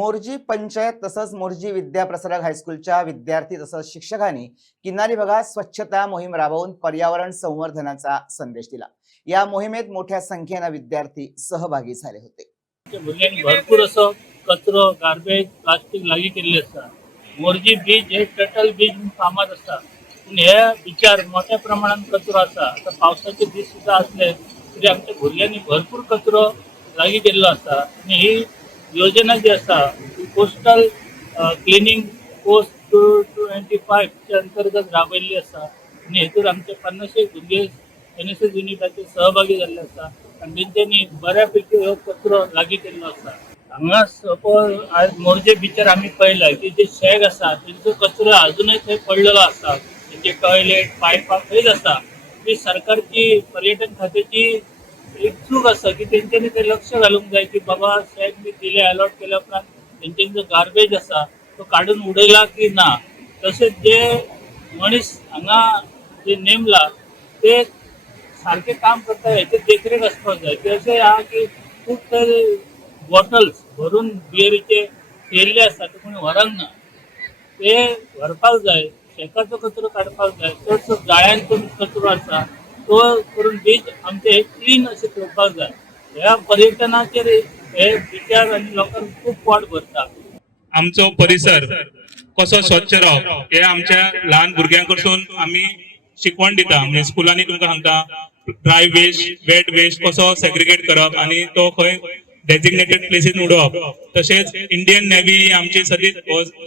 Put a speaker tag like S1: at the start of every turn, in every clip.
S1: मोरजी पंचायत तसंच मोरजी विद्याप्रसारक हायस्कूलच्या विद्यार्थी तसंच शिक्षकांनी किनारी भागात स्वच्छता मोहीम राबवून पर्यावरण संवर्धनाचा संदेश दिला. या मोहिमेत मोठ्या संख्येनं विद्यार्थी सहभागी झाले होते.
S2: भरपूर असं कचरो गार्बेज प्लास्टिक लागी केलेले असतात. मोर्जी बीच हे टटल बीच म्हणून फामाद आसा हे बिचार मोठ्या प्रमाणात कचरो असा आता पावसाचे दीस सुद्धा असले तरी आमच्या भुरग्यांनी भरपूर कचरो लागी केल्लो आसा आनी ही योजना जी आसा ती postal cleaning post two twenty फायव्हच्या अंतर्गत राबयल्ली आसा आनी हेतूर आमचे पन्नाशे भुरगे एन एस एस युनिटाचे सहभागी जाल्ले आसा आनी तेंच्यांनी बऱ्यापैकी हो कचरो लागीं केल्लो आसा हांगा सपोज आज मोरजे बिचार आमी पळयला की जे शेग आसा तेंचो कचरो अजूनय थंय पडलेलो आसा तेंचे टॉयलेट पायपां थंयच आसा ती सरकारची पर्यटन खात्याची एक चूक आसा की तेंच्यांनी ते लक्ष घालूंक जाय की बाबा साहेब बी दिले अलॉट केल्या उपरांत तेंच्यानी जो गार्बेज आसा तो काडून उडयला की ना? तशेंच जे मनीस हांगा जे नेमला ते सारखे काम करता हेचे देखरेख आसपाक जाय ते अशें आहा की खूब तरी बॉटल्स भरून बियरीचे केल्ले आसा ते कोणी व्हरंक ना? ते व्हरपाक जाय शेकाचो कचरो काडपाक जाय चडसो जाळ्यांचो कचरो आसा तो करून बीच आमचे क्लीन असे करपाक जाय ह्या पर्यटनाचेर हे बिचार आनी लोकांक खूब पोट भरता
S3: आमचो परिसर कसो स्वच्छ रावप हे आमच्या लहान भुरग्यां कडसून आमी शिकवण दिता. म्हणजे स्कुलांनी तुमकां सांगता ड्राय वेस्ट वेट वेस्ट कसो सेग्रिगेट करप आनी तो खंय डेजिग्नेटेड प्लेसीन उडोवप तशेंच इंडियन नेव्ही ही आमची सदीच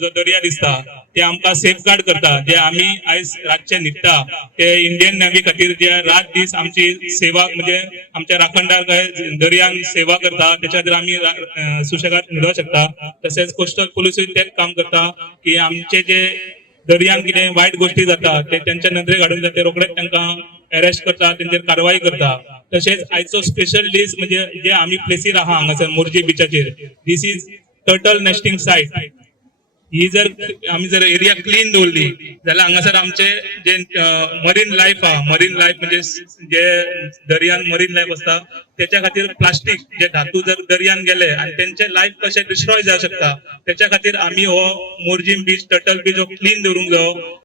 S3: जो दर्या दिसता ते आमकां सेफ गार्ड करता जे आमी आयज रातचे न्हिदता ते इंडियन नेव्ही खातीर जे रात दीस आमची सेवा म्हणजे आमच्या राखणदार दर्यान सेवा करता त्याच्या खातीर आमी सुशेगाद न्हिदोंक शकता. तशेंच कोस्टल पुलिसूय तेच काम करता की आमचे जे दर्यान कितें वायट गोष्टी जाता ते त्यांच्या नदरेक हाडून जाता ते रोखडेच तांकां अरेस्ट करता तेंचेर कारवाय करता. तशेंच आयचो स्पेशल डिश म्हणजे जे आमी प्लेसीर आहा हांगासर Morjim बिचाचेर this is turtle nesting site ही जर आमी जर एरिया क्लीन दवरली जाल्यार हांगासर आमचे जे मरीन लायफ आहा मरीन लायफ म्हणजे जे दर्यान मरीन लायफ असता त्याच्या खातीर प्लास्टीक जे धातू जर दर्यान गेले आणि त्यांचे लायफ कशें डिस्ट्रॉय जावं शकता त्याच्या खातीर आमी हो मोरजीम बीच टर्टल बीच हो क्लीन दवरूंक जायो